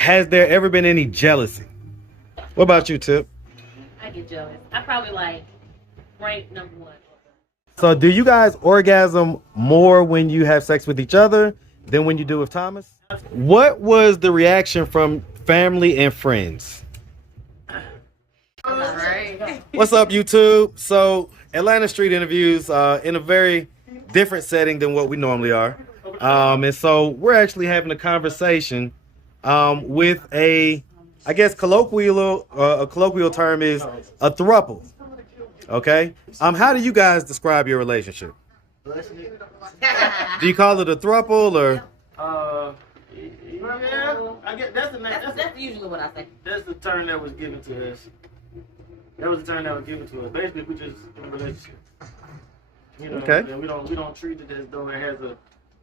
has there ever been any jealousy? What about you, Tip? I get jealous. I probably like rank number one. So do you guys orgasm more when you have sex with each other than when you do with Thomas? What was the reaction from family and friends? All right. What's up, YouTube? So Atlanta Street interviews in a very different setting than what we normally are. And so we're actually having a conversation with a, I guess a colloquial term is a throuple. Okay. How do you guys describe your relationship? Do you call it a throuple or? Yeah, I get That's usually what I say. that's the term that was given to us. That was the term that was given to us. Basically, we just in a relationship. You know, Okay. and we don't treat it as though it has a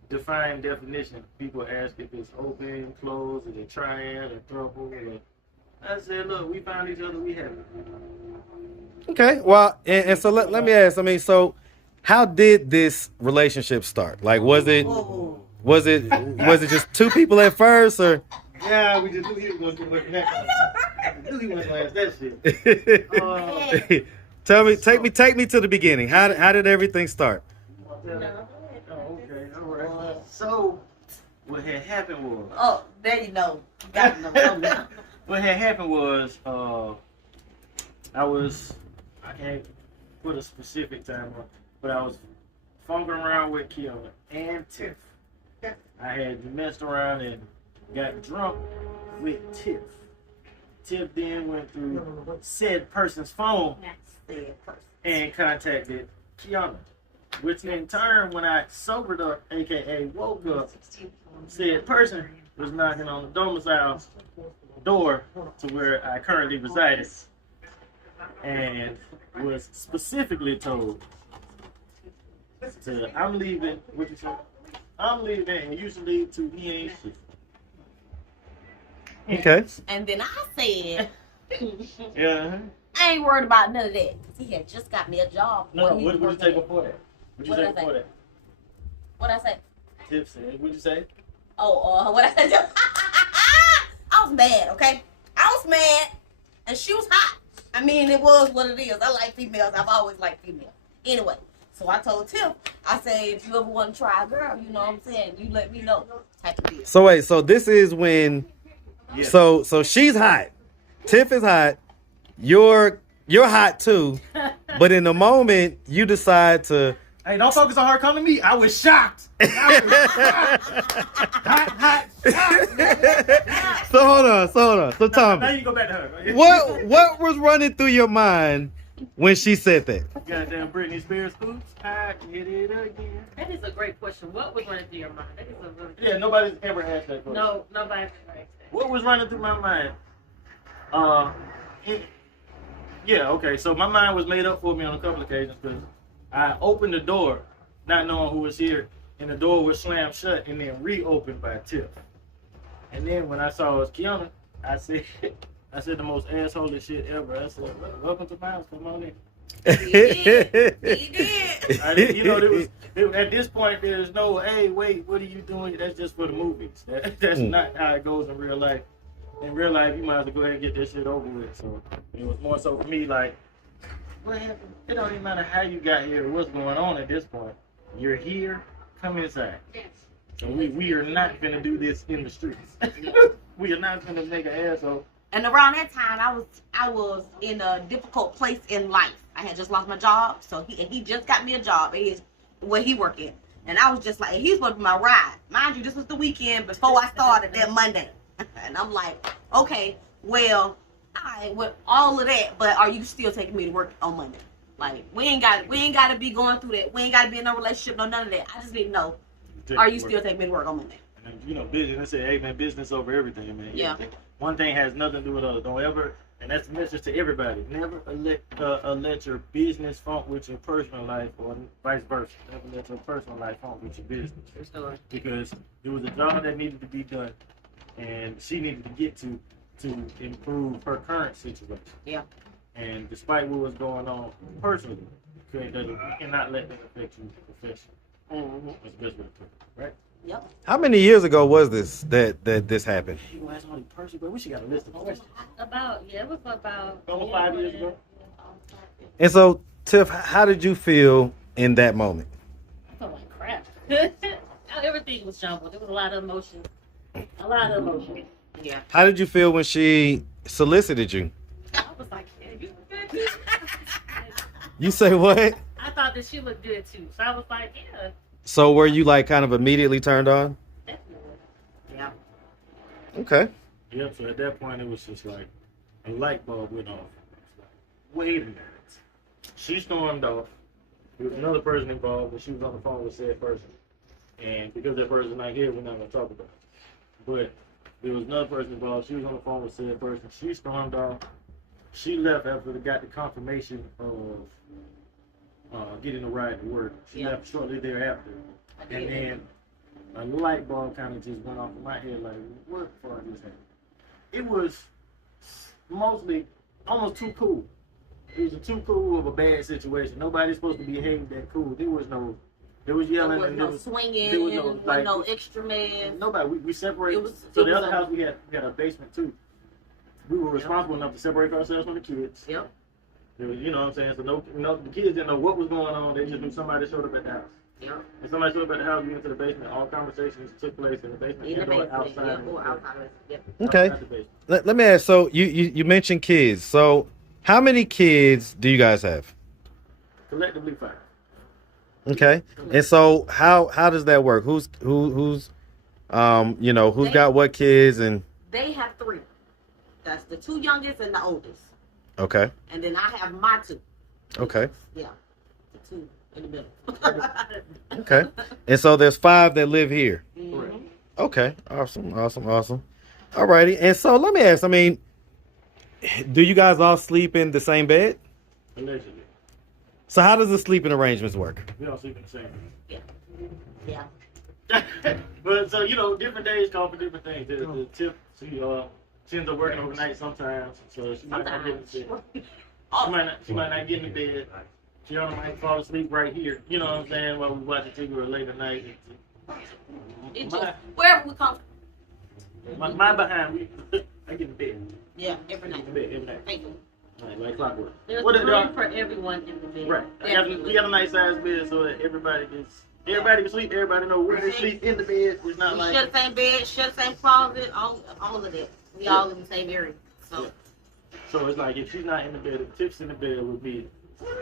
defined definition. People ask if it's open, closed, is it triad, or throuple. I said, look, we found each other, we have it. Okay. Well, and so let me ask. I mean, so how did this relationship start? Like, was it just two people at first, or? Yeah, we just knew he was going to do it next. We knew he wasn't going to ask that shit. Take me to the beginning. How did everything start? Oh, okay, all right. So, what had happened was. Oh, there you know. You got to know. What had happened was, I can't put a specific time on, but I was fumbling around with Kiana and Tiff. I had messed around and got drunk with Tiff. Tiff then went through said person's phone and contacted Kiana, which in turn, when I sobered up, aka woke up, said person was knocking on the domicile door to where I currently resided, and was specifically told to, I'm leaving, what you say? I'm leaving and you should leave too, he ain't shit. Okay. And then I said, Yeah. I ain't worried about none of that. He had just got me a job. No, what did you say before that? What What you did say I before say? that? What I say? Tip said, what'd you say? Oh, what I said? I was mad, okay? I was mad, and she was hot. I mean, it was what it is. I like females. I've always liked females. Anyway, so I told Tiff, I said, if you ever want to try a girl, you know what I'm saying, you let me know. Type of deal. So wait. So this is when. Yes. So she's hot. Tiff is hot. You're hot too. But in the moment, you decide to. Hey, don't focus on her coming to me. I was shocked. Hot. So hold on. So Now Thomas, you go back to her. what was running through your mind when she said that? Goddamn Britney Spears, oops, I did it again. That is a great question. What was running through your mind? That is a really good Yeah, nobody's ever asked that question. No, nobody's ever asked that. What was running through my mind? Yeah, okay. So my mind was made up for me on a couple occasions because I opened the door, not knowing who was here, and the door was slammed shut and then reopened by Tiff. And then when I saw it was Kiana, I said the most asshole shit ever. I said, "Welcome to my house. Come on in." He did. You know, at this point, there's no, hey, wait, what are you doing? That's just for the movies. That's not how it goes in real life. In real life, you might as well go ahead and get this shit over with. So it was more so for me, like, what happened? It don't even matter how you got here or what's going on at this point. You're here, come inside. So we are not gonna do this in the streets. We are not gonna make an asshole. And around that time, I was in a difficult place in life. I had just lost my job, so he just got me a job. It is where he worked in, and I was just like, he's supposed to be my ride. Mind you, this was the weekend before I started that Monday, and I'm like, okay, well, I with all of that, but are you still taking me to work on Monday? Like we ain't got to be going through that. We ain't got to be in no relationship, no none of that. I just need to know, are you still taking me to work on Monday? And, you know, business. They say, hey man, business over everything, man. Yeah. One thing has nothing to do with the other. Don't ever, and that's a message to everybody. Never let your business funk with your personal life, or vice versa. Never let your personal life funk with your business. Because there was a job that needed to be done, and she needed to get to improve her current situation. Yeah. And despite what was going on personally, you cannot let that affect you professionally. Mm-hmm. That's the best way to put it, right? Yep. How many years ago was this that this happened? You gonna ask somebody personally, but we should got a list of questions. It was about Almost 5 years ago. And so, Tiff, how did you feel in that moment? I felt like crap. Everything was jumbled. There was a lot of emotion. A lot of emotion. Yeah. How did you feel when she solicited you? I was like, yeah, you look good. You say what? I thought that she looked good too. So I was like, yeah, So were you like kind of immediately turned on? definitely. Yeah. Okay. Yep, so at that point it was just like a light bulb went off. It's like, wait a minute. She stormed off. There was another person involved, but she was on the phone with said person. And because that person's not here, we're not gonna talk about it. But there was another person involved, she was on the phone with said person. She stormed off. She left after they got the confirmation of getting a ride to work. She Yeah. left shortly thereafter. And then a light bulb kind of just went off in my head, like, what the fuck is happening? It was mostly almost too cool. It was a too cool of a bad situation. Nobody's supposed to behave that cool. There was yelling. There was and no swinging. there There was was no, no, like, extra man. nobody. We separated. It was- So it the was other a- house we had a basement too. We were responsible enough to separate ourselves from the kids. Yep. There was, you know what I'm saying? So the kids didn't know what was going on. They just knew somebody showed up at the house. Yep. And somebody showed up at the house, we went to the basement. All conversations took place in the basement. In the and or basement. outside. Yep. Or outside. Yep. Okay. Outside the basement. Let me ask. So you mentioned kids. So how many kids do you guys have? Collectively 5. Okay. And so how does that work? Who's who's got what kids and They have 3. That's the 2 youngest and the oldest. okay. And then I have my 2. Okay. Yeah. The 2 in the middle. Okay. And so there's 5 that live here. Mhm. Okay. Awesome. Alrighty. And so let me ask, I mean, do you guys all sleep in the same bed? Allegedly. So how does the sleeping arrangements work? We all sleep in the same room. Yeah. But so different days call for different things. The tip, she ends up working overnight sometimes, so she might not get in the bed. She might not get in the bed. She might fall asleep right here. You know what I'm saying? While we watching TV or late at night. It just wherever we come. My behind, I get in bed. Yeah, every I night. get in bed every night. Thank you. Like clockwork. There's What room for everyone in the bed. Right. We got a nice sized bed so that everybody can sleep. Everybody know where they sleep in the bed. It's not We like share the same bed, share the same closet, all of that. We all in the same area. So Yeah. So it's like if she's not in the bed, if Tiff's in the bed with me,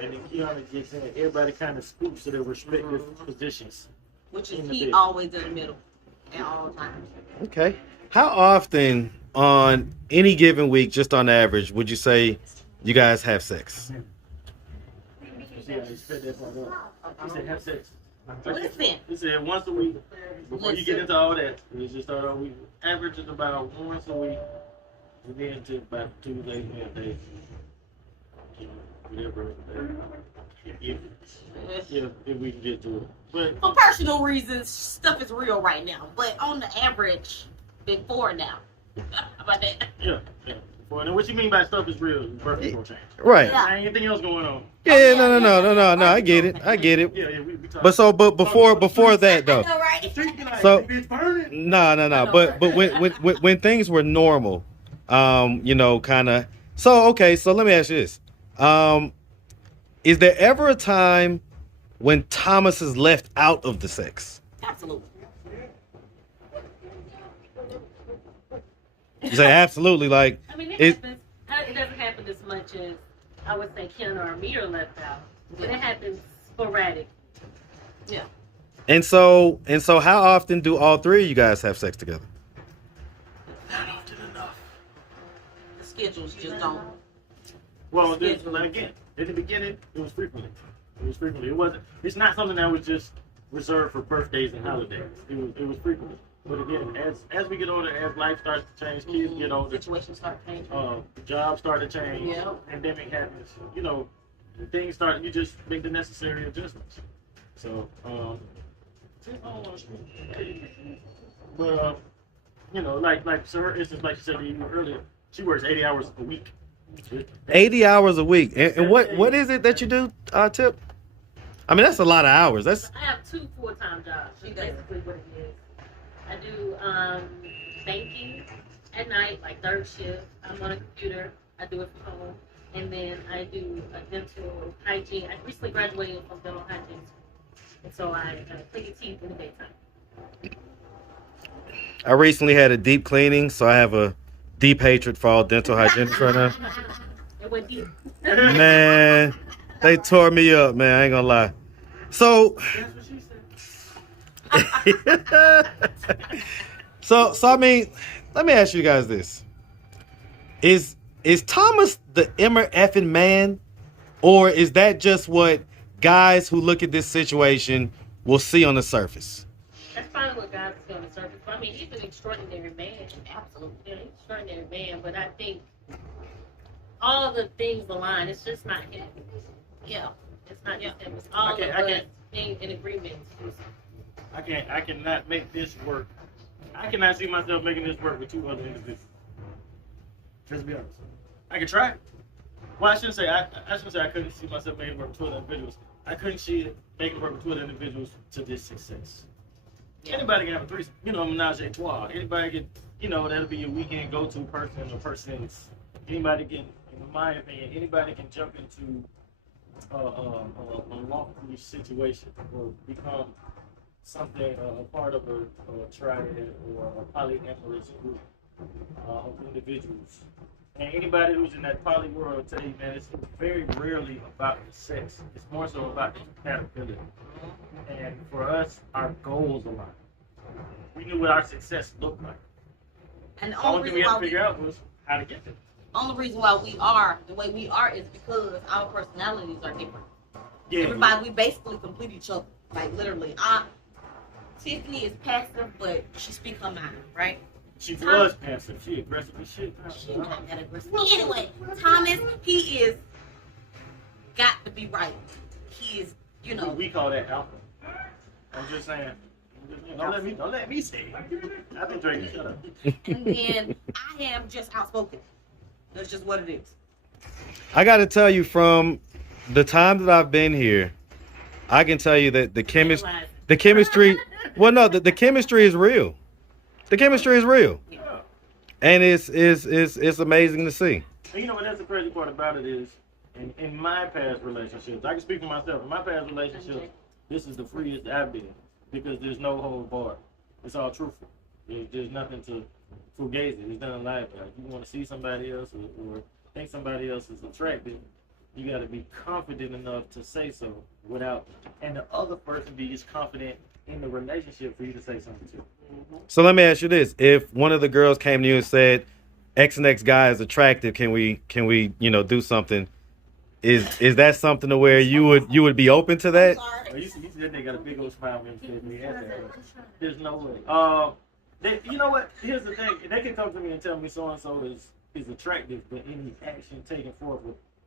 and then Kiana gets in, everybody kind of scoops to their respective positions. which In is the he bed. always in the middle at all times. Okay. How often on any given week, just on average, would you say you guys have sex? See how he sped that part up. He said have sex. Listen. He said once a week. Before you get into all that, we just start off. We average is about once a week, and then to about Tuesdays, Wednesdays, whatever. If we can get to it. But For personal reasons, stuff is real right now. But on the average, before now. How about that? yeah. Well, and what you mean by stuff is real? Birthday gonna change. Right. Yeah. There ain't anything else going on. Yeah, no. I get it. Yeah, we talking. But before that though. All right. So- Bitch burning. No. But when things were normal, kind of. So okay. So let me ask you this: is there ever a time when Thomas is left out of the sex? Absolutely. You say absolutely. Like I mean, it. happens. It doesn't happen as much as I would say Ken or me are left out, but it happens sporadic. Yeah. And so how often do all 3 of you guys have sex together? Not often enough. The schedules just don't. Well, like again, at the beginning, it was frequently. It wasn't. It's not something that was just reserved for birthdays and holidays. It was frequently. But again, as we get older, as life starts to change, kids get older, Situations start changing. jobs start to change, Yeah. pandemic happens, things start. You just make the necessary adjustments. So, but like so her instance, like you said to you earlier, she works 80 hours a week. 80 hours a week. And what is it that you do, Tip? I mean, that's a lot of hours. That's I have 2 full-time jobs. That's basically what it is. I do banking at night, like third shift. I'm on a computer. I do it from home. And then I do dental hygiene. I recently graduated from dental hygiene. And so I clean your teeth in the daytime. I recently had a deep cleaning, so I have a deep hatred for all dental hygienists right now. It went deep. Man, they tore me up, man. I ain't gonna lie. So, That's what she said. so I mean, let me ask you guys this: Is Thomas the immer effing man, or is that just what guys who look at this situation will see on the surface? That's probably what God is on the surface. I mean, he's an extraordinary man. Absolutely. Yeah, he's an extraordinary man. But I think all the things align. It's just not him. Yeah. It's not just him. It's all of I us can't. being in agreement. I cannot make this work. I cannot see myself making this work with two other individuals. Just be honest. I can try. Well, I shouldn't say I couldn't see myself making it work with two other individuals. I couldn't see it making it work with two other individuals to this success. Yeah. Anybody can have a threesome, a menage a trois. Anybody can, that'll be your weekend go-to person or persons. Anybody can, in my opinion, anybody can jump into a lawful situation or become something, a part of a triad or a polyamorous group of individuals. And anybody who's in that poly world will tell you, man, it's very rarely about the sex. It's more so about the compatibility. And for us, our goals align. We knew what our success looked like. And the The only only thing we reason had why to figure out was how to get there. only reason why we are the way we are is because our personalities are different. Yeah, Everybody, we basically complete each other. Like literally. Tiffany is passive, but she speaks her mind, right? she was passive. She aggressive as shit. She not that aggressive. Anyway, Thomas, he is got to be right. He is, We call that alpha. I'm just saying. Don't let me say it. I've been drinking. Shut up. and then I am just outspoken. That's just what it is. I got to tell you, from the time that I've been here, I can tell you that the chemistry. Well, no, the chemistry is real. The chemistry is real, Yeah. and it's amazing to see. And you know what? That's the crazy part about it is, in my past relationships, I can speak for myself. In my past relationships, this is the freest I've been because there's no hold barred. It's all truthful. There's nothing to fugazi it. There's nothing like that. You want to see somebody else or think somebody else is attractive, you got to be confident enough to say so without, and the other person be as confident in the relationship for you to say something to. So let me ask you this: If one of the girls came to you and said, "X and X guy is attractive. Can we do something?" Is that something to where you would be open to that? Oh, you see that they got a big old smile when they ask that. There's no way. You know what? Here's the thing. They can come to me and tell me so and so is attractive, but any action taken forth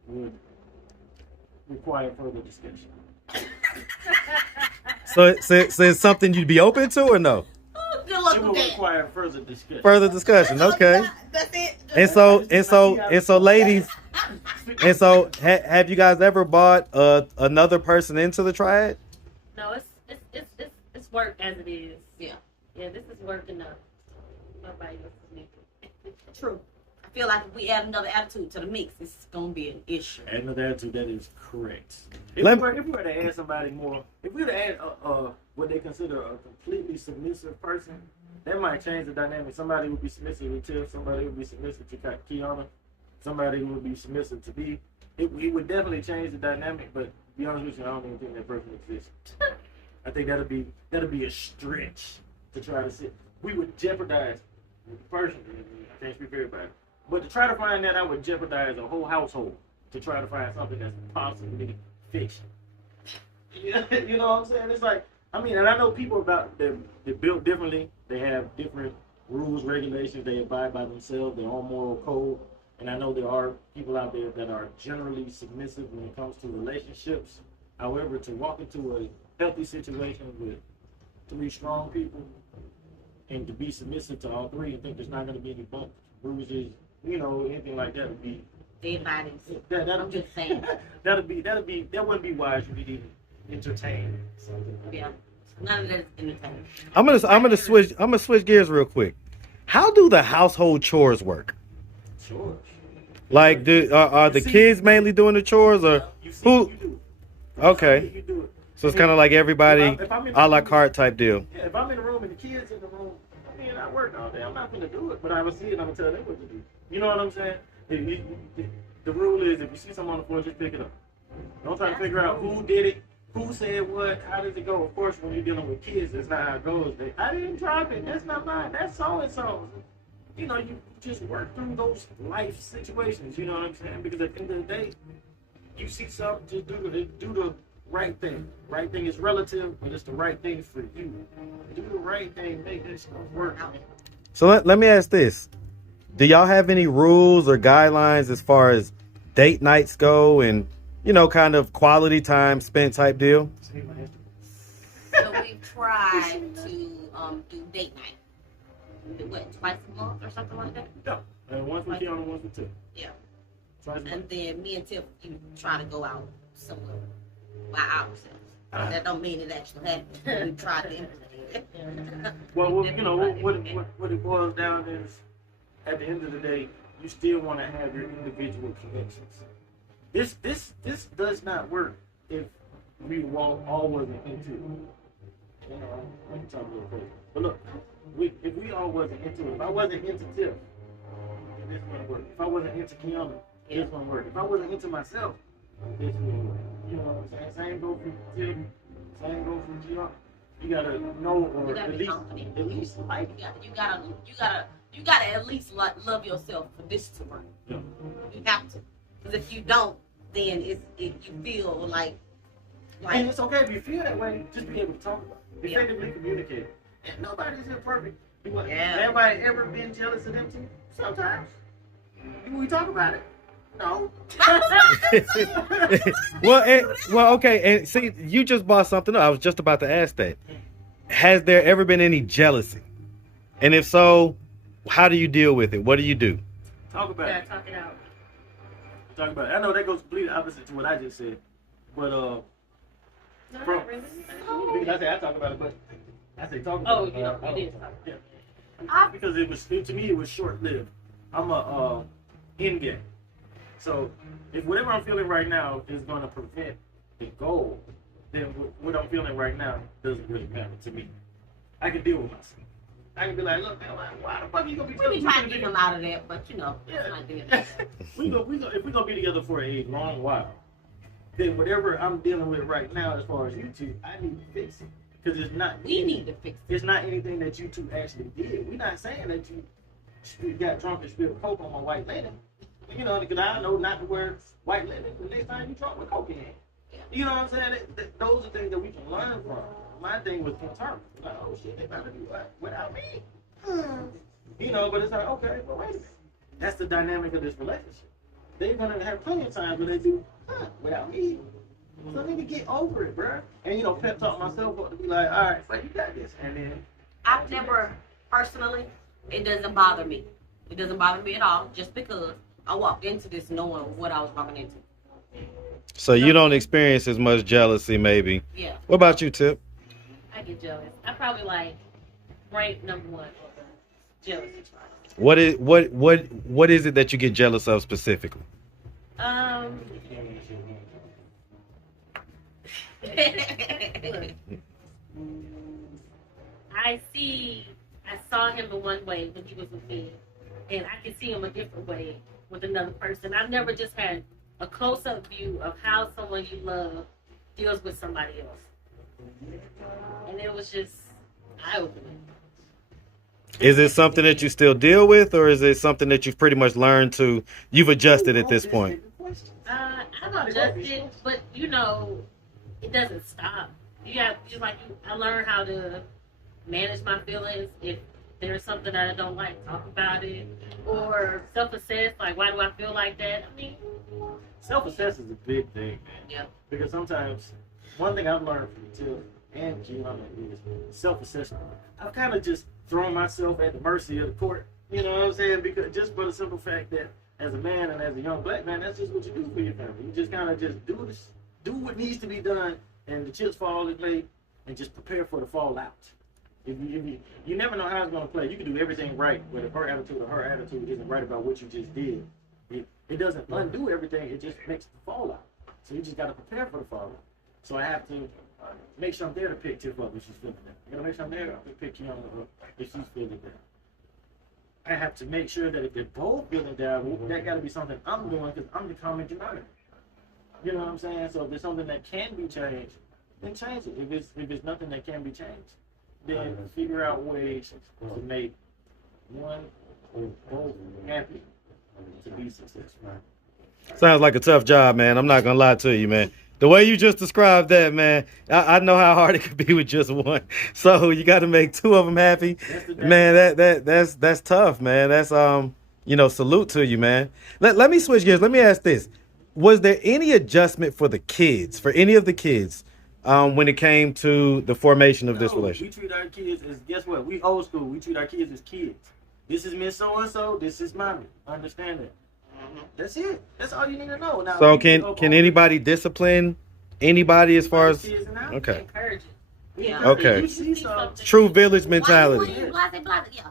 would require further discussion. So it's something you'd be open to or no? Oh, good It luck will with that. require further discussion. Further discussion. Okay. That's it. And so, ladies. And so, have you guys ever brought another person into the triad? No, it's work as it is. Yeah. Yeah, this is work enough. Nobody else is needed. True. I feel like if we add another attitude to the mix, it's gonna be an issue. Add another attitude, that is correct. If Let- we were to add somebody more, if we were to add what they consider a completely submissive person, that might change the dynamic. Somebody would be submissive to Tiff, somebody would be submissive to Kiana, somebody would be submissive to me. It would definitely change the dynamic, but to be honest with you, I don't even think that person exists. I think that'll be a stretch to try to sit. We would jeopardize, personally, I can't speak for everybody, but to try to find that, I would jeopardize a whole household to try to find something that's possibly fiction. You know what I'm saying? It's like, I mean, and I know people they're built differently. They have different rules, regulations. They abide by themselves, their own moral code. And I know there are people out there that are generally submissive when it comes to relationships. However, to walk into a healthy situation with 3 strong people and to be submissive to all 3 and think there's not going to be any bumps, bruises, anything like that would be. Dead bodies. That'll I'm just saying. that wouldn't be wise for me to even entertain something like Yeah. that. None of that is entertainment. I'm gonna switch gears real quick. How do the household chores work? Sure. Like, are the kids mainly doing the chores, or You see who? what you do. Okay, You do it. so it's kind of like everybody If I'm in a la the room- carte type deal. Yeah, if I'm in the room and the kids in the room, I mean, I work all day. I'm not gonna do it, but I will see it. I'm gonna tell them what to do. You know what I'm saying? The rule is, if you see someone on the floor, just pick it up. Don't try to figure out who did it, who said what, how does it go. Of course, when you're dealing with kids, that's not how it goes. I didn't drop it. That's not mine. That's so and so. You know, you just work through those life situations. You know what I'm saying? Because at the end of the day, you see something, just do the right thing. Right thing is relative, but it's the right thing for you. Do the right thing, make this stuff work. So let me ask this: do y'all have any rules or guidelines as far as date nights go, and kind of quality time spent type deal? So we've tried to do date night. What, twice a month or something like that? No. And once with Keanu, once with Tiff. Yeah. Twice a month. And then me and Tiff, you try to go out somewhere by ourselves. That don't mean it actually happened. We tried to implement it. Well, what it boils down is, at the end of the day, you still want to have your individual connections. This does not work if we all wasn't into it. I can talk a little crazy. But look, if we all wasn't into it, if I wasn't into Tiff, this wouldn't work. If I wasn't into Kiana, this wouldn't work. If I wasn't into myself, this wouldn't work. You know what I'm saying? Same go for Tiff, same go for Kiana. You gotta know, or gotta at least like. You gotta at least love yourself for this to work. Yeah. You have to, because if you don't, then you feel like. And it's okay if you feel that way. Just be able to talk about it. Yeah. Effectively communicate. And nobody's here perfect. Yeah. Everybody ever been jealous of them too? Sometimes. Do we talk about it? No. well, okay. And see, you just brought something up. I was just about to ask that. Has there ever been any jealousy? And if so, how do you deal with it? What do you do? Talk about Yeah, it. talk it out. Talk about it. I know that goes completely opposite to what I just said. But No, Bro. not really. because I say I talk about it, but I say talk about Oh, it. you did talk. Yeah. Because to me it was short lived. I'm a end game. So if whatever I'm feeling right now is going to prevent the goal, then what I'm feeling right now doesn't really matter to me. I can deal with myself. I can be like, look, man, why the fuck are you gonna be? We be trying to get him out of that, but Yeah. it's not good. If we're gonna be together for a long while, then whatever I'm dealing with right now, as far as you two, I need to fix it because it's not. We need to fix it. It's not anything that you two actually did. We're not saying that you got drunk and spilled coke on my white linen. You know, because I know not to wear white linen the next time you drunk with coke in hand. You know what I'm saying? Those are things that we can learn from. My thing was internal. Like, oh shit, they about to do what without me? You know, but it's like, okay, well, wait a minute. That's the dynamic of this relationship. They're gonna have plenty of times when they do, without me. So I need to get over it, bruh. And pep talk myself up to be like, all right, but you got this. And then I've never, personally, it doesn't bother me. It doesn't bother me at all, just because I walked into this knowing what I was walking into. So you don't experience as much jealousy, maybe. Yeah. What about you, Tip? I get jealous. I probably rank number one on the jealousy chart. What is it that you get jealous of specifically? I saw him in one way when he was with me, and I can see him a different way with another person. I've never just had a close-up view of how someone you love deals with somebody else. And it was just eye-opening. Is it something that you still deal with, or is it something that you've pretty much you've adjusted at this point? I've adjusted, but it doesn't stop. I learn how to manage my feelings. If there's something that I don't like, talk about it, or self-assess. Like, why do I feel like that? I mean, self-assess is a big thing, man. Yeah. Because sometimes one thing I've learned from Tiff and Gianna is self-assessment. I've kind of just thrown myself at the mercy of the court. You know what I'm saying? Because just for the simple fact that as a man and as a young black man, that's just what you do for your family. You just kind of just do what needs to be done, and the chips fall in play, and just prepare for the fallout. You never know how it's gonna play. You can do everything right, but if her attitude isn't right about what you just did, it doesn't undo everything. It just makes the fallout. So you just gotta prepare for the fallout. So I have to make sure I'm there to pick Tiff up if she's feeling that. I gotta make sure I'm there to pick Kiana up if she's feeling that. I have to make sure that if they're both feeling down, that gotta be something I'm doing because I'm the common denominator. You know what I'm saying? So if there's something that can be changed, then change it. If it's nothing that can be changed, then figure out ways to make one or both happy to be successful. Sounds like a tough job, man. I'm not gonna lie to you, man. The way you just described that, man, I know how hard it could be with just one. So you got to make two of them happy, man. That's tough, man. That's salute to you, man. Let me switch gears. Let me ask this: was there any adjustment for the kids, for any of the kids, when it came to the formation of this relationship? We treat our kids as, guess what? We old school. We treat our kids as kids. This is Miss So and So. This is mommy. Understand that? That's it. That's all you need to know. Now, so can anybody discipline anybody as far as okay? Encourage it. Yeah. Okay. True village mentality. Yeah.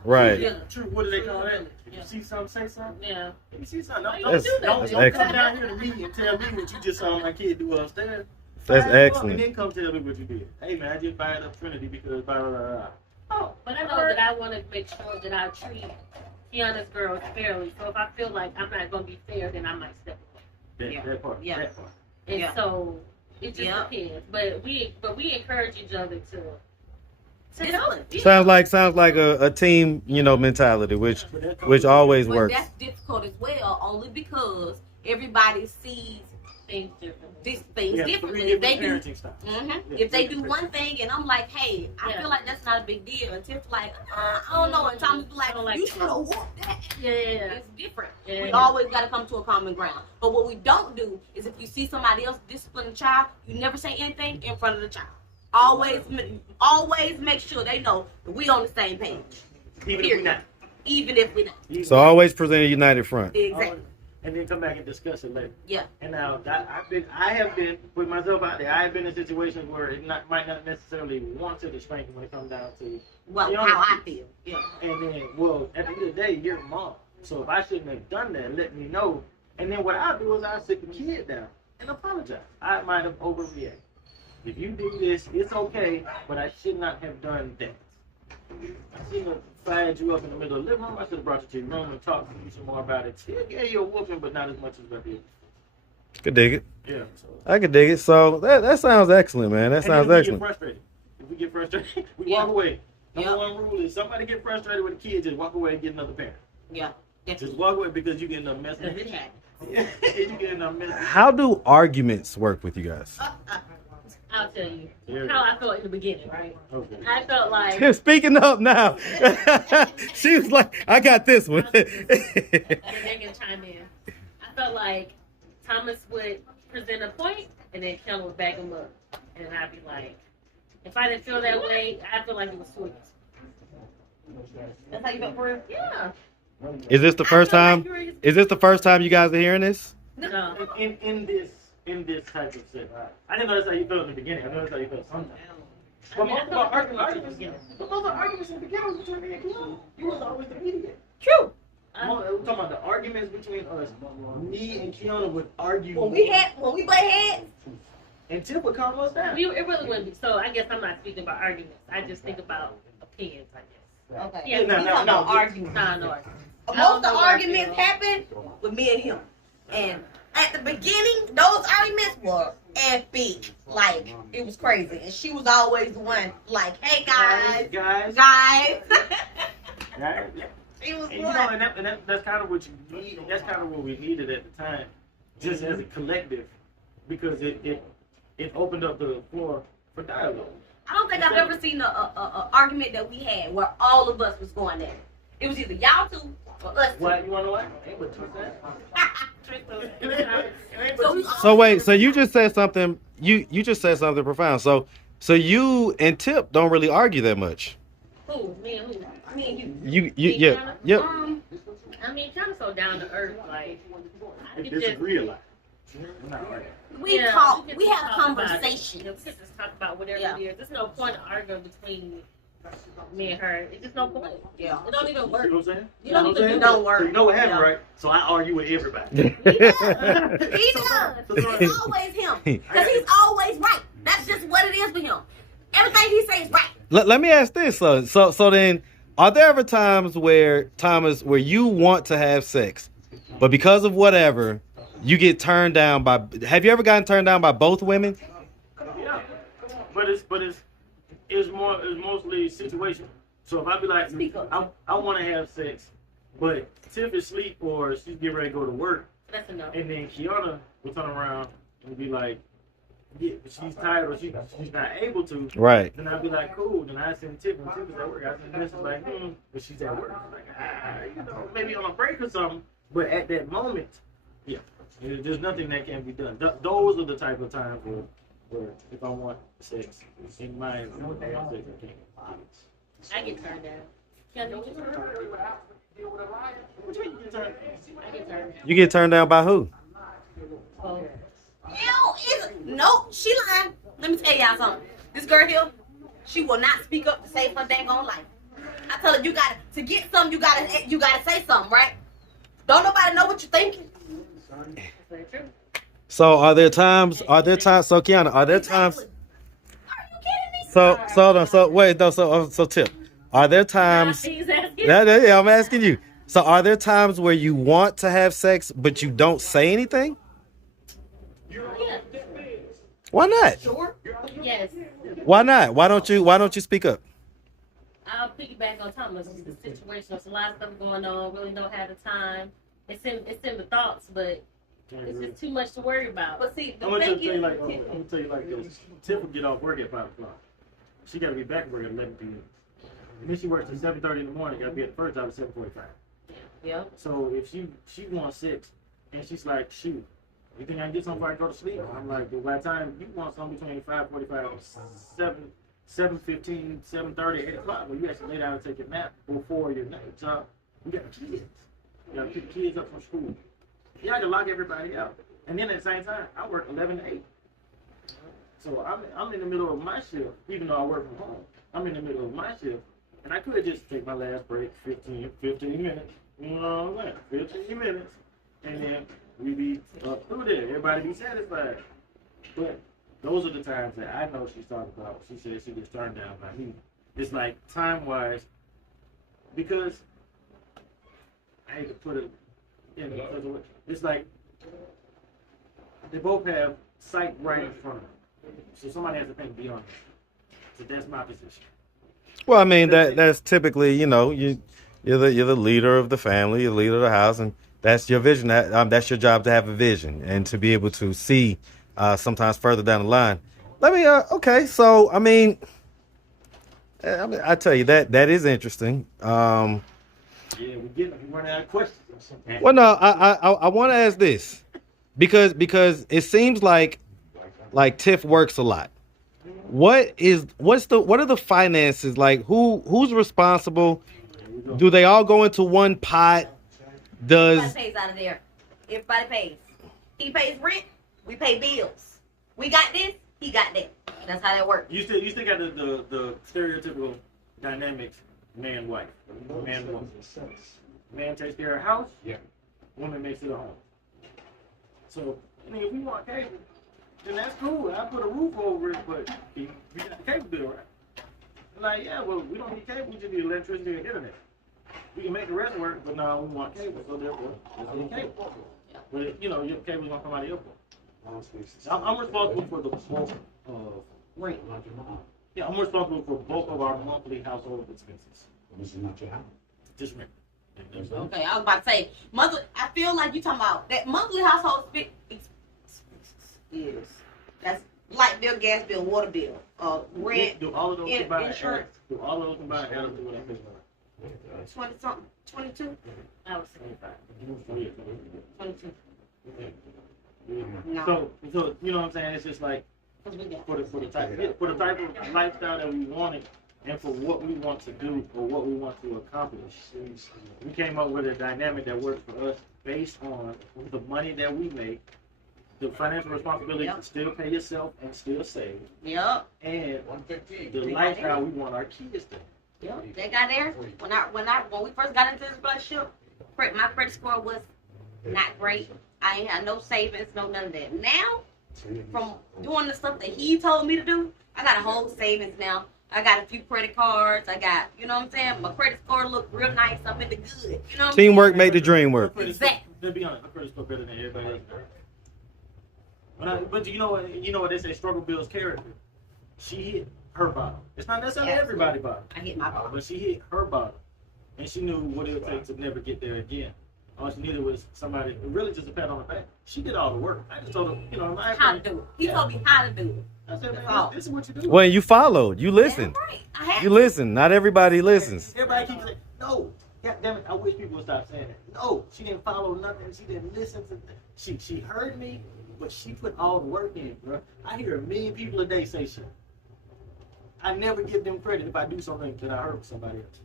Right. Yeah, true. What do they call that? If you see something, say something. Yeah. If you see something, That's don't excellent. come down here to me and tell me what you just saw my kid do upstairs. That's Fire you up excellent. And then come tell me what you did. Hey man, I just fired up Trinity because blah blah blah. Oh, but I know that I want to make sure that I treat Kiana's girls fairly. So if I feel like I'm not going to be fair, then I might step away. That part. Yeah. That part. And so it just depends. But we encourage each other to Discipline. Sounds like a team, mentality, which always But works. that's difficult as well, only because everybody sees things different. these things Yeah, differently. three If they different do, parenting styles. mm-hmm. If they do one thing and I'm like, hey, I feel like that's not a big deal, and Tiff's like, I don't know, and Thomas be like, you should have whooped that. Yeah. It's different. Yeah. We always got to come to a common ground. But what we don't do is if you see somebody else discipline a child, you never say anything in front of the child. Always make sure they know that we on the same page. Even if we're not. Even if we're not. So always present a united front. Exactly. And then come back and discuss it later. Yeah. And now I have been put myself out there. I have been in situations where might not necessarily want to the strength when it comes down to How I feel. Yeah. And then, at the end of the day, you're mom. So if I shouldn't have done that, let me know. And then what I'll do is I'll sit the kid down and apologize. I might have overreacted. If you do this, it's okay, but I should not have done that. I should have fired you up in the middle of the living room. I should have brought you to your room and talked to you some more about it. Still gave you a whooping, but not as much as I did. Could dig it. Yeah. So. I could dig it. So that sounds excellent, man. That sounds excellent. If we get frustrated, we walk away. Number one rule is somebody get frustrated with the kid, just walk away and get another parent. Yeah. Just walk away because you get enough mess. You get enough mess. How do arguments work with you guys? I'll tell you how I felt in the beginning, right? Okay. I felt like Speaking up now. She was like, I got this one. and they can chime in. I felt like Thomas would present a point and then Kel would back him up. And I'd be like, if I didn't feel that way, I feel like it was sweet. That's how you felt for real? Yeah. Is this the first time? Is this the first time you guys are hearing this? No. In this type of shit. I didn't know that's how you felt in the beginning. I know that's how you felt sometimes. But most of our arguments in the beginning between me and Keanu, you was always the mediator. True. We're talking about the arguments between us. Me and Keanu would argue. When we butt heads. And Tip would calm us down. It really wouldn't be. So I guess I'm not speaking about arguments. I just think about opinions, I guess. Okay. Yeah, No arguments. No arguments. Most of the arguments happen with me and him. And at the beginning, those arguments were epic. Like, it was crazy. And she was always the one, like, hey, guys. She was And, one. that's kind of what you need. That's kind of what we needed at the time, just as a collective, because it opened up the floor for dialogue. I don't think I've ever seen a argument that we had where all of us was going at it. It was either y'all two or us two. What, you want to know what? Ain't but two cents. So wait, so you just said something. You just said something profound. So you and Tip don't really argue that much. Who? Me and who? Me and you. Yep. I mean, kind of so down to earth, like I We could just disagree a lot. Not right. We Yeah, talk. can We just have talk about it. conversations. Yeah, we can just talk about whatever Yeah. it is. There's no point in arguing between me and her. It's just no point. Yeah. It don't even You work. see what I'm saying? You don't even It do don't it. work. So you know what happened, Yeah. right? So I argue with everybody. He does. It's always him. Because he's always right. That's just what it is with him. Everything he says is right. Let me ask this, so then, are there ever times where, Thomas, where you want to have sex, but because of whatever, you get turned down by? Have you ever gotten turned down by both women? Yeah, but it's mostly situational. So if I be like, Speak up. I want to have sex, but Tiff is asleep or she's getting ready to go to work, That's enough. and then Kiana will turn around and be like, yeah, she's tired or she's not able to. Right. Then I'd be like, cool. Then I send Tiff when Tiff is at work. I send message like, but she's at work. I'm like, you know, maybe on a break or something. But at that moment, yeah, there's nothing that can be done. Those are the type of times where if I want sex, in my I want to have sex, I can't. I get turned down. Can you get turned down? What you mean you get turned? I get turned down. You get turned down by who? Oh. Nope, she lying. Let me tell y'all something. This girl here, she will not speak up to save her dang on life. I tell her to get something, you gotta say something, right? Don't nobody know what you're thinking. That's very true. So are there times? So Kiana, are there times? Exactly. Are you kidding me? So hold on. So wait, no. So Tip, are there times? He's asking. Yeah, I'm asking you. So are there times where you want to have sex but you don't say anything? Yeah. Why not? Sure. Yes. Why not? Why don't you speak up? I'll piggyback on Thomas. It's the situation. There's a lot of stuff going on. Really don't have the time. It's in the thoughts, but it's just too much to worry about. But see, the I'm gonna thing tell you is, like this. Tiff will get off work at 5 o'clock. She gotta be back at work at 11 p.m. And then she works at 7:30 in the morning. Gotta be at the first job at 7:45. yeah. So if she wants sex, and she's like, shoot, you think I can get something before I go to sleep? I'm like, well, by the time you want something between 5:45, 7:15, 7:30, 8 o'clock, well, you actually lay down and take a nap before your night job. You got kids. You gotta pick the kids up from school. You got to lock everybody out. And then at the same time, I work 11 to 8. So I'm in the middle of my shift, even though I work from home. I'm in the middle of my shift, and I could just take my last break, 15 minutes. You know what I'm saying? 15 minutes, and then we be up through there. Everybody be satisfied. But those are the times that I know she's talking about. She said she gets turned down by me. It's like time-wise, because I hate to put it in because of it's like they both have sight right in front of them. So somebody has to think beyond that. So that's my position. Well, I mean that's typically, you're the leader of the family, you're the leader of the house, and that's your vision. That's your job to have a vision and to be able to see sometimes further down the line. Okay, so I tell you that is interesting. Yeah, we run out of questions. Well, no, I want to ask this because it seems like Tiff works a lot. What are the finances like? Who's responsible? Do they all go into one pot? Everybody pays out of there. Everybody pays. He pays rent. We pay bills. We got this. He got that. That's how that works. You still got the stereotypical dynamics, man wife, man woman. Man takes care of the house. Yeah. Woman makes it a home. So if we want cable, then that's cool. I put a roof over it, but we got the cable bill, right? Like, yeah, well, we don't need cable. We just need electricity and internet. We can make the rest work, but now we want cable, so therefore, let's need cable. But your cable's gonna come out of your pocket. I'm responsible for the bulk of rent. Yeah, I'm responsible for bulk of our monthly household expenses. This is not your house. Just rent. Okay, I was about to say, I feel like you talking about that monthly household expenses. That's light bill, gas bill, water bill, rent, Do all of those combined? insurance. Do all of those combined add up to what I pay for? 20 something, 22, I was saying 22. Yeah. No. So you know what I'm saying? It's just like Because we got for the type of lifestyle that we wanted and for what we want to do or what we want to accomplish. We came up with a dynamic that works for us based on the money that we make the financial responsibility Yep. to still pay yourself and still save, Yep. and the lifestyle we want our kids to. Yep. They got there. When we first got into this relationship, my credit score was not great. I ain't had no savings, no none of that. Now, from doing the stuff that he told me to do, I got a whole savings now. I got a few credit cards. I got, you know what I'm saying? My credit score look real nice. I'm in the good. You know what I'm Teamwork make the dream work. Exactly. To be honest, my credit score better than everybody else. But you know what they say? Struggle builds character. She hit her bottom. It's not necessarily everybody's bottom. I hit my bottom. But she hit her bottom, and she knew what it would take to never get there again. All she needed was somebody, really just a pat on the back. She did all the work. I just told her, How to do it. He told me how to do it. I said, That's all. man, this is what you do. Well, you followed. You listened. That's right. I had You listen. Not everybody listens. Everybody keeps saying, no. God damn it, I wish people would stop saying that. No, she didn't follow nothing. She didn't listen to. She heard me, but she put all the work in, bro. I hear 1 million people a day say shit. I never give them credit if I do something that I heard from somebody else.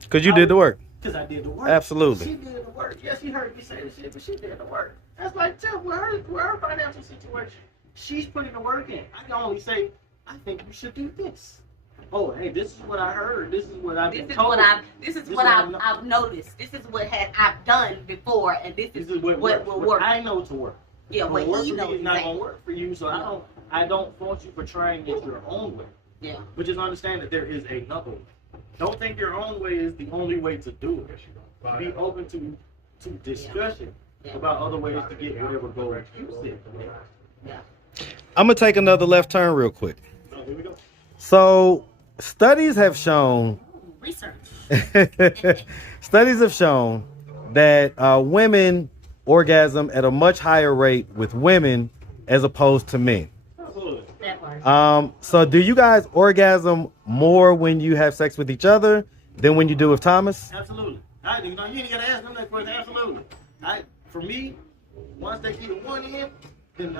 Because you did the work. Because I did the work. Absolutely. She did the work. Yes, she heard me say the shit, but she did the work. That's like, tell her financial situation. She's putting the work in. I can only say, I think you should do this. Oh, hey, this is what I heard. This is what I've been told. This is what I've noticed. This is what I've done before, and this is what will work. I know to work. Yeah, what work he for me knows is not exactly. gonna work for you. So I don't fault you for trying it your own way. Yeah. But just understand that there is another way. Don't think your own way is the only way to do it. Be open to discussion about other ways to get whatever goal you set. Yeah. I'm going to take another left turn real quick. Oh, here we go. So, studies have shown Research. studies have shown that women orgasm at a much higher rate with women as opposed to men. Absolutely. That part. So do you guys orgasm more when you have sex with each other than when you do with Thomas? Absolutely. You ain't gotta ask them that question. Absolutely. For me, once they get one in, then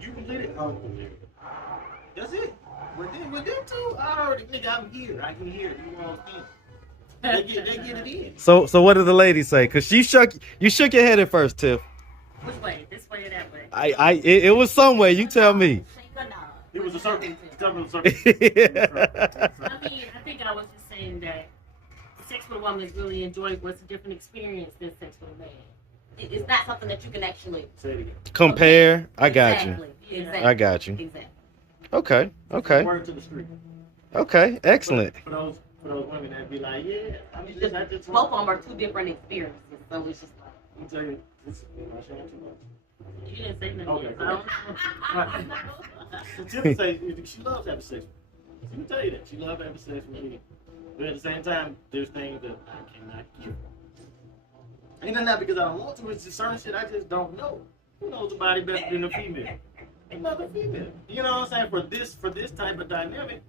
you complete it. I'm completed. That's it. With them two, I already I'm here. I can hear it. You know what I'm saying? They get it in. So what did the lady say? Cause you shook your head at first, Tiff. Which way? This way or that way? It was some way. You tell me. It was a circle. Circle. I mean, I think I was just saying that sex with a woman is really enjoyable. It's a different experience than sex with a man. It's not something that you can actually Say it again. Compare. I got you. Exactly. I got you. Exactly. Okay. Word to the street. Okay. Excellent. For those women that be like, yeah, I just Both of them are two different experiences, so it's just like. Let me tell you, am I sharing too much? You didn't say nothing. Okay, yet, cool. so I don't know. Tiff say she loves having sex. Let me tell you that she loves having sex with me. But at the same time, there's things that I cannot give. Ain't not because I don't want to. It's just certain shit I just don't know. Who knows the body better than a female? Another female. You know what I'm saying? For this type of dynamic,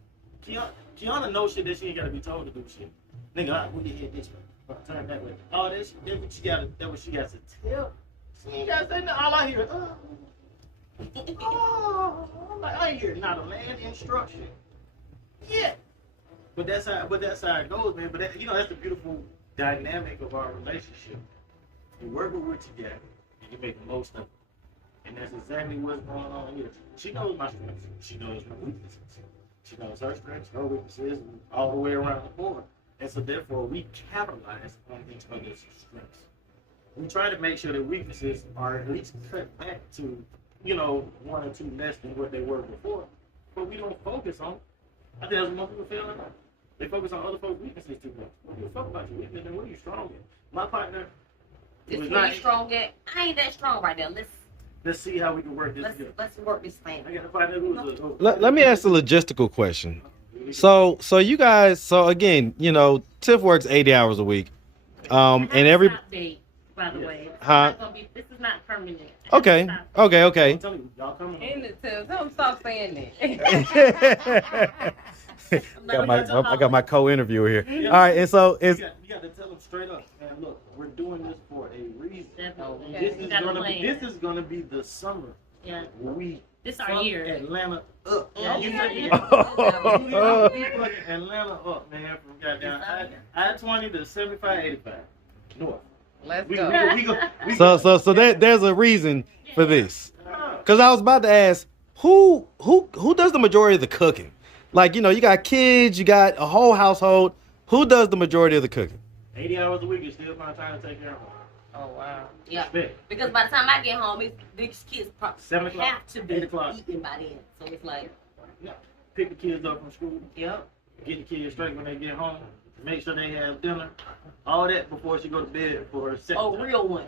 Kiana knows shit that she ain't gotta be told to do shit. Nigga, move your head this way. Turn that way. Oh, that's what she got to tell. She ain't gotta say nothing. All I hear is, I'm like, I ain't hear not a land instruction. Yeah. But that's how it goes, man. But that's the beautiful dynamic of our relationship. You work with what you got, and you make the most of it. And that's exactly what's going on here. She knows my strengths. She knows my weaknesses. She knows her strengths, her weaknesses, and all the way around the board. And so therefore, we capitalize on each other's strengths. We try to make sure that weaknesses are at least cut back to, 1 or 2 less than what they were before. But we don't focus on. I think that's what most people feel in life. They focus on other folks' weaknesses too much. What do you fuck about your weakness and what are you strong in? My partner This was is where not. you strong at. I ain't that strong right now. Let's see how we can work this together. Let's work this thing. I got a partner who was Let me ask a logistical question. So you guys. So again, Tiff works 80 hours a week. And every. Stop date, by the way. It's Huh? not gonna be, this is not permanent. Okay. Okay. I'm telling you, y'all come on. In it too. Don't stop saying that. I got my co-interviewer here. Yeah. All right, and so You it's got to tell them straight up, man. Look, we're doing this for a reason. Definitely. And Got a plan. this is gonna be the summer. Yeah. We This our fuck year. Atlanta up. Yeah. You Yeah. say Yeah. we fucking Atlanta up, man. From goddamn I-20 to 75, 85 north. Let's We go. go. so there's a reason for this. Because I was about to ask, who does the majority of the cooking? Like, you know, you got kids, you got a whole household. Who does the majority of the cooking? 80 hours a week is still my time to take care of them. Oh wow. Yeah. Respect. Because by the time I get home, these kids 7 o'clock, have to be 8 o'clock. eating by then. So it's like, Yeah. Pick the kids up from school. yep. Get the kids straight when they get home. Make sure they have dinner. All that before she go to bed for her second A time. real one.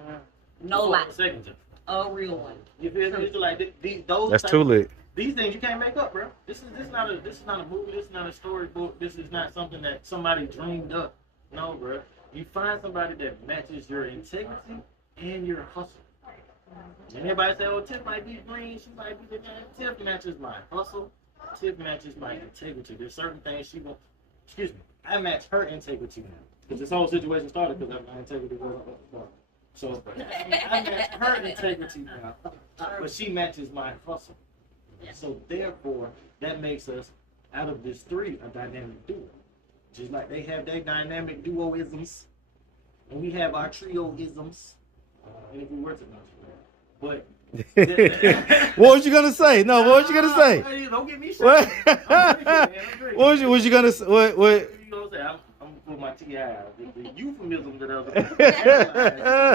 No Before lie. her second time. A real one. You feel me? It's like those. That's type- too lit. These things you can't make up, bro. This is not a movie. This is not a storybook. This is not something that somebody dreamed up. No, bro. You find somebody that matches your integrity and your hustle. And everybody say, "Oh, Tiff might be green. She might be the guy." Tiff matches my hustle. Tiff matches my integrity. There's certain things she won't. Excuse me. I match her integrity now. Because this whole situation started because my integrity wasn't up to par. So I match her integrity now, but she matches my hustle. So therefore, that makes us, out of this three, a dynamic duo. Just like they have their dynamic duo-isms, and we have our trio-isms. And if we were to know, but What was you gonna say? No, what was you gonna say? Hey, don't get me What? started. I'm drinking, man. I'm drinking. What was you gonna say? What? You know what I'm saying? I'm gonna put my TI out. The euphemism that I was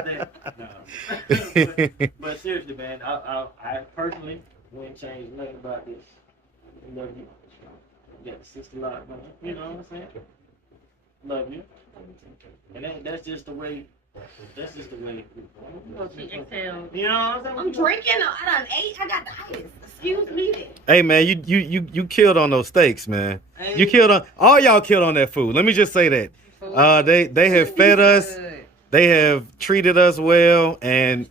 but seriously, man, I personally wouldn't change nothing about this. I love you. You got the sister lot, man. You know what I'm saying? Love you. And that's just the way. That's just the way. She exhaled. You know what I'm saying? I'm drinking. I done ate. I got the ice. Excuse me then. Hey man, you killed on those steaks, man. You killed on all y'all killed on that food. Let me just say that. They have fed us. They have treated us well, and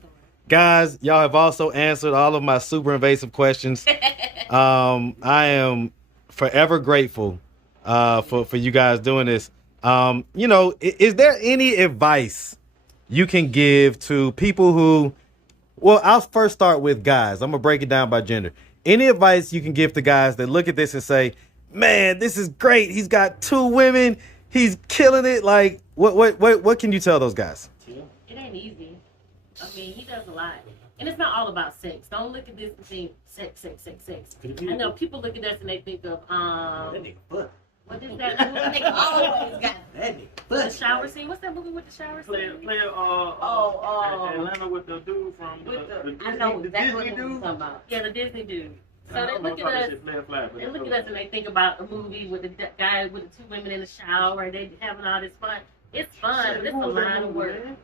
guys, y'all have also answered all of my super invasive questions. I am forever grateful for you guys doing this. You know, is there any advice you can give to people who, well, I'll first start with guys. I'm gonna break it down by gender. Any advice you can give to guys that look at this and say, man, this is great. He's got 2 women. He's killing it. Like, what can you tell those guys? It ain't easy. I mean, he does a lot. And it's not all about sex. Don't look at this and think sex. I know people look at us and they think of, That nigga butt. what is that Nigga movie? always got That nigga The butt. shower scene. What's that movie with the shower Play scene? Atlanta with the dude from with the the. I know Disney exactly what dude. you're talking about. Yeah, the Disney dude. So I they don't know look if I at us. should play a flag, but They that's look okay. at us and they think about a movie with the guy with the 2 women in the shower and they having all this fun. It's fun, but it's a What was that lot of movie, work. man?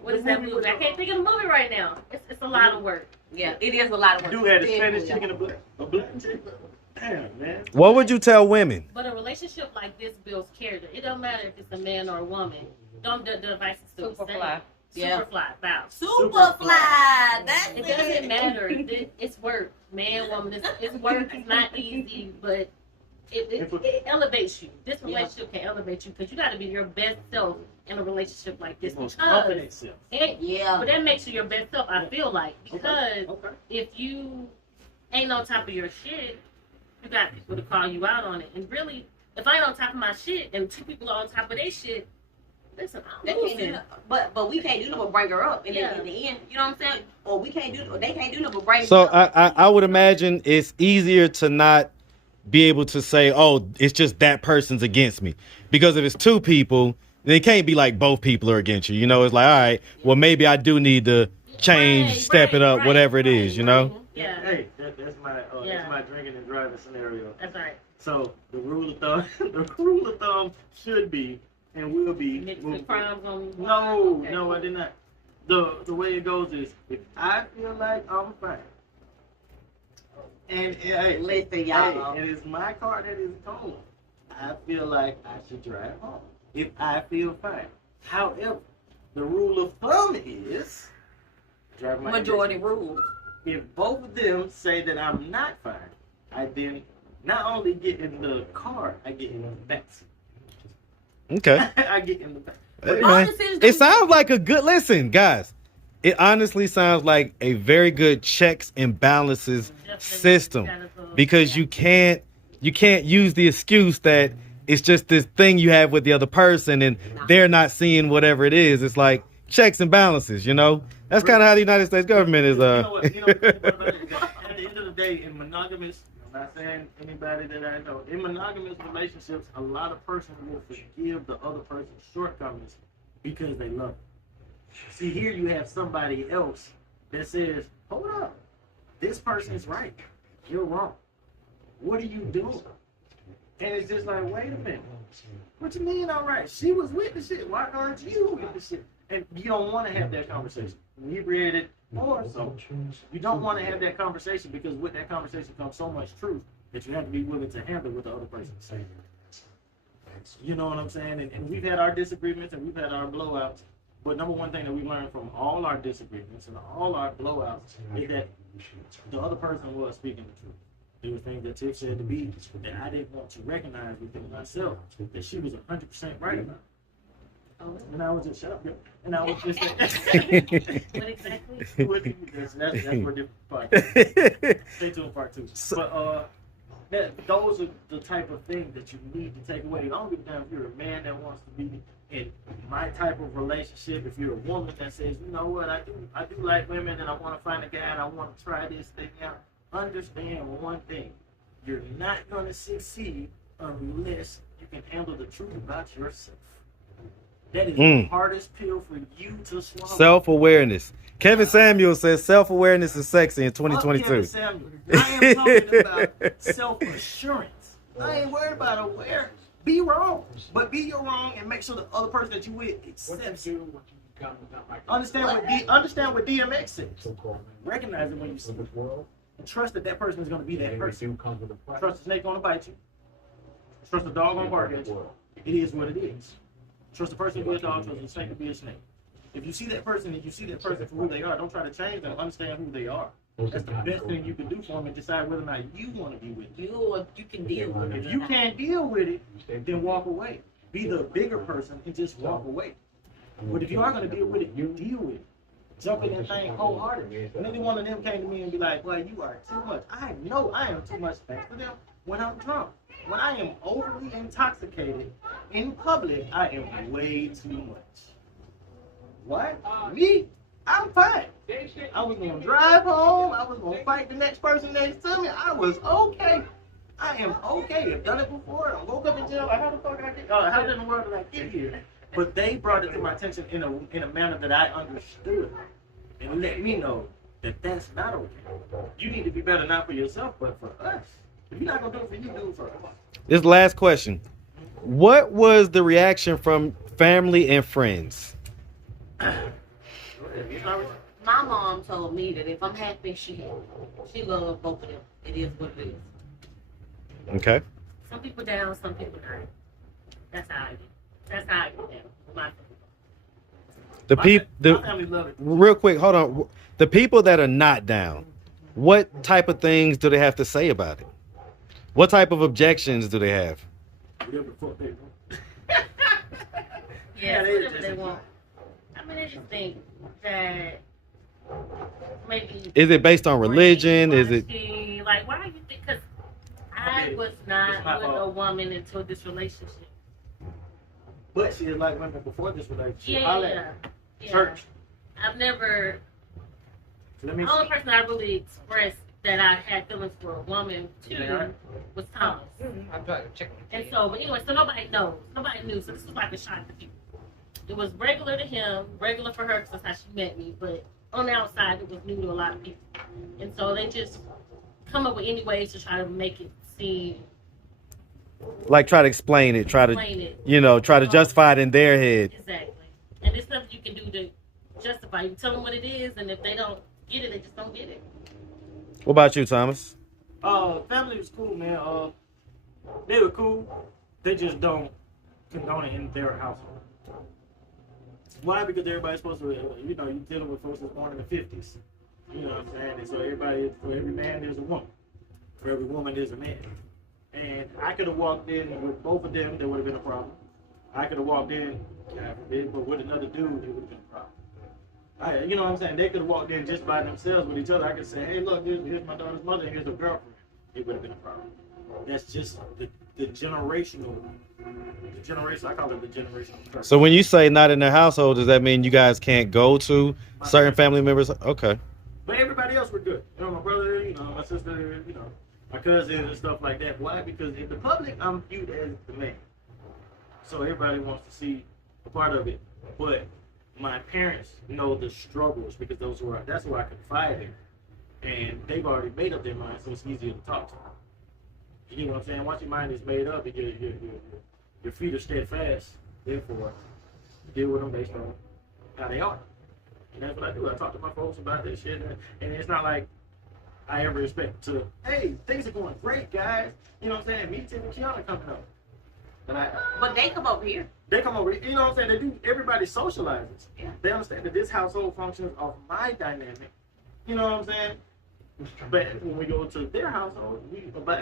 What is that movie? I can't think of the movie right now. It's a lot of work. Yeah, it is a lot of work. Dude had a Big Spanish one, chicken, y'all. a black chicken. Damn, man. What would you tell women? But a relationship like this builds character. It don't matter if it's a man or a woman. Don't the advice is still the same. Superfly. Yeah. Superfly. Wow. Superfly. That's It doesn't matter. It's work. Man, woman, it's work. It's not easy, but it elevates you. This relationship can elevate you because you got to be your best self in a relationship like this. Most Because confident self. Yeah. but that makes you your best self. I feel like because Okay. if you ain't on top of your shit, you got people to call you out on it. And really, if I ain't on top of my shit and 2 people are on top of their shit, listen, They I'm can't do losing. no, but we can't do no but bring her up, and then Yeah. in the end, you know what I'm saying? Or we can't do, or they can't do no but bring. So her up. I would imagine it's easier to not be able to say, oh, it's just that person's against me. Because if it's 2 people, then it can't be like both people are against you. You know, it's like, all right, well, maybe I do need to change, step it up, whatever it is, you know? Yeah, Hey, that's my Yeah. that's my drinking and driving scenario. that's right. So the rule of thumb should be and will be. Mix moving the crimes on. No, Okay. no, I did not. The way it goes is if I feel like I'm fine, and hey, Listen, y'all. hey, it is my car that is gone. I feel like I should drive home if I feel fine. However, the rule of thumb is drive my Majority rules. if both of them say that I'm not fine, I then not only get in the car, I get in the back seat. Okay. I get in the back. Hey, all man. decisions It sounds like a good listen, guys. It honestly sounds like a very good checks and balances system because you can't use the excuse that it's just this thing you have with the other person and they're not seeing whatever it is. It's like checks and balances. You know, that's kind of how the United States government is. You know what? You know what? At the end of the day, in monogamous, I'm not saying anybody that I know, in monogamous relationships, a lot of persons will forgive the other person's shortcomings because they love them. See, here you have somebody else that says, hold up, this person is right, you're wrong. What are you doing? And it's just like, wait a minute. What you mean, all right? She was with the shit. Why aren't you with the shit? And you don't want to have that conversation. Inebriated or so. You don't want to have that conversation because with that conversation comes so much truth that you have to be willing to handle what the other person is saying. You know what I'm saying? And we've had our disagreements and we've had our blowouts. But number one thing that we learned from all our disagreements and all our blowouts is that the other person was speaking the truth. There were things that Tiff said to me that I didn't want to recognize within myself that she was 100% right about. And I was just shut up, girl. And I was just What exactly? that's for a different part. Stay tuned part 2. But those are the type of things that you need to take away. I don't give a damn if you're a man that wants to be in my type of relationship. If you're a woman that says, you know what, I do like women and I want to find a guy and I want to try this thing out. Understand one thing: you're not going to succeed unless you can handle the truth about yourself. That is the hardest pill for you to swallow. Self-awareness. Kevin Samuel says self-awareness is sexy in 2022. Kevin Samuel. I am talking about self-assurance. I ain't worried about aware. Be wrong, but be your wrong and make sure the other person that you with accepts you. Understand what DMX says. Recognize it when you see it. And trust that person is going to be that person. Trust the snake going to bite you. Trust the dog going to bark at you. It is what it is. Trust the person to be a dog, trust the snake to be a snake. If you see that person and you see that person for who they are, don't try to change them. Understand who they are. That's the best thing you can do for them and decide whether or not you want to be with them. You can deal with it. If you can't deal with it, then walk away. Be the bigger person and just walk away. But if you are going to deal with it, you deal with it. Jump in that thing wholeheartedly. And any one of them came to me and be like, boy, you are too much. I know I am too much thanks to them when I'm drunk. When I am overly intoxicated in public, I am way too much. What? Me? I'm fine. I was going to drive home. I was going to fight the next person next to me. I was okay. I am okay. I've done it before. I woke up in jail. How the fuck did I get? How in the world did I get here? But they brought it to my attention in a manner that I understood and let me know that that's not okay. You need to be better not for yourself, but for us. If you're not going to do it for you, do it for us. This last question. What was the reaction from family and friends? My mom told me that if I'm happy, she happy. She loves both of them. It is what it is. Okay. Some people down, some people not. That's how I get. That's how I get down. My family love it. Real quick, hold on. The people that are not down, what type of things do they have to say about it? What type of objections do they have? Whatever the fuck they want. Yeah, whatever they want. I mean, I just think that maybe. Is it based on religion? Is it like, why do you think? Because I was not with a woman until this relationship. But she didn't like women before this relationship. Yeah. Church. I've never. The only person I really expressed that I had feelings for a woman too was Thomas. I'm trying to check. And so, but anyway, so nobody knows. Nobody knew. So this was like a shock to people. It was regular to him, regular for her because that's how she met me. But on the outside, it was new to a lot of people. And so they just come up with any ways to try to make it seem. like try to explain it, try to justify it in their head? Exactly. And there's nothing you can do to justify. You tell them what it is, and if they don't get it, they just don't get it. What about you, Thomas? Family was cool, man. They were cool. They just don't condone it in their household. Why? Because everybody's supposed to, you're dealing with folks that's born in the 50s. You know what I'm saying? And so for every man, there's a woman. For every woman, there's a man. And I could have walked in with both of them, there would have been a problem. I could have walked in, God forbid, but with another dude, it would have been a problem. You know what I'm saying? They could have walked in just by themselves with each other. I could say, hey, look, here's my daughter's mother, and here's her girlfriend. It would have been a problem. That's just the the generational. I call it the generational curse. So when you say not in their household, does that mean you guys can't go to certain family members? Okay. But everybody else were good. My brother, my sister, my cousins and stuff like that. Why? Because in the public, I'm viewed as the man. So everybody wants to see a part of it. But my parents know the struggles because that's who I confide in. And they've already made up their mind, so it's easier to talk to them. You know what I'm saying? Once your mind is made up and your feet are steadfast, therefore, deal with them based on how they are. And that's what I do. I talk to my folks about this shit. And it's not like I ever expect to, hey, things are going great, guys. You know what I'm saying? Me, Tim, and Kiana coming up. But they come over here. They come over here. You know what I'm saying? They do. Everybody socializes. Yeah. They understand that this household functions off my dynamic. You know what I'm saying? But when we go to their household,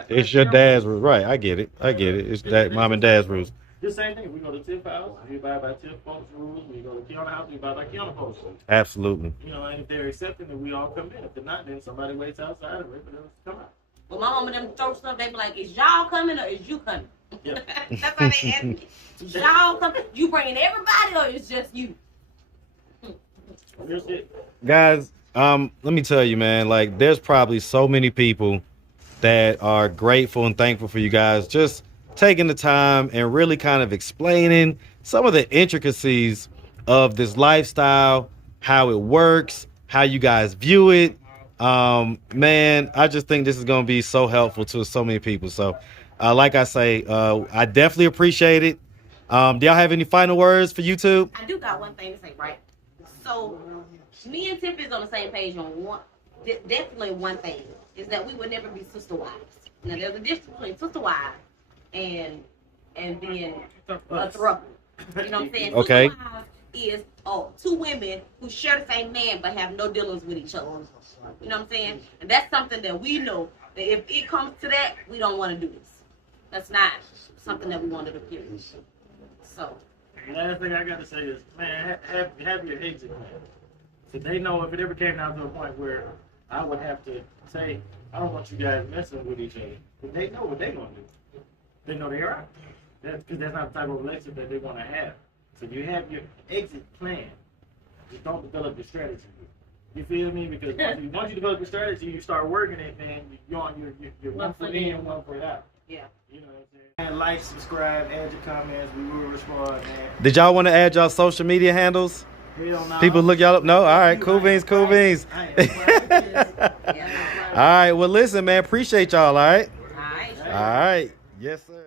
It's your dad's rules, right? I get it. It's that mom and dad's rules. The same thing. We go to Tiff house, we abide by Tiff folks' rules. We go to Kiana house, we abide by Kiana folks' rules. Absolutely. And if they're accepting, then we all come in. If they're not, then somebody waits outside and wait for them to come out. Well, my mom and them throw stuff. They be like, "Is y'all coming or is you coming?" Yeah. That's how they ask me. Is y'all coming? You bringing everybody or it's just you? Here's it. Guys, let me tell you, man, like there's probably so many people that are grateful and thankful for you guys just taking the time and really kind of explaining some of the intricacies of this lifestyle, how it works, how you guys view it. Man, I just think this is going to be so helpful to so many people. So, like I say, I definitely appreciate it. Do y'all have any final words for YouTube? I do got one thing to say, right? So, me and Tiff is on the same page on definitely one thing is that we would never be sister wives. Now, there's a difference between sister wives and being a throuple. You know what I'm saying? Okay. Sister wives is two women who share the same man but have no dealings with each other. You know what I'm saying? And that's something that we know that if it comes to that, we don't want to do this. That's not something that we want to do, period. So. The last thing I got to say is, man, have your exit plan. So they know if it ever came down to a point where I would have to say, I don't want you guys messing with each other. But they know what they're going to do. They know they're right. Because that's not the type of relationship that they want to have. So you have your exit plan. Just don't develop your strategy. You feel me? Because once you develop your strategy, you start working it, man. You're one foot in, one foot out. Yeah. You know what I'm saying? And like, subscribe, add your comments. We will respond, man. Did y'all want to add y'all social media handles? Hell no. People look y'all up? No? All right, cool beans, cool beans. I ain't All right, well, listen, man, appreciate y'all, all right? All right. All right. Yes, sir.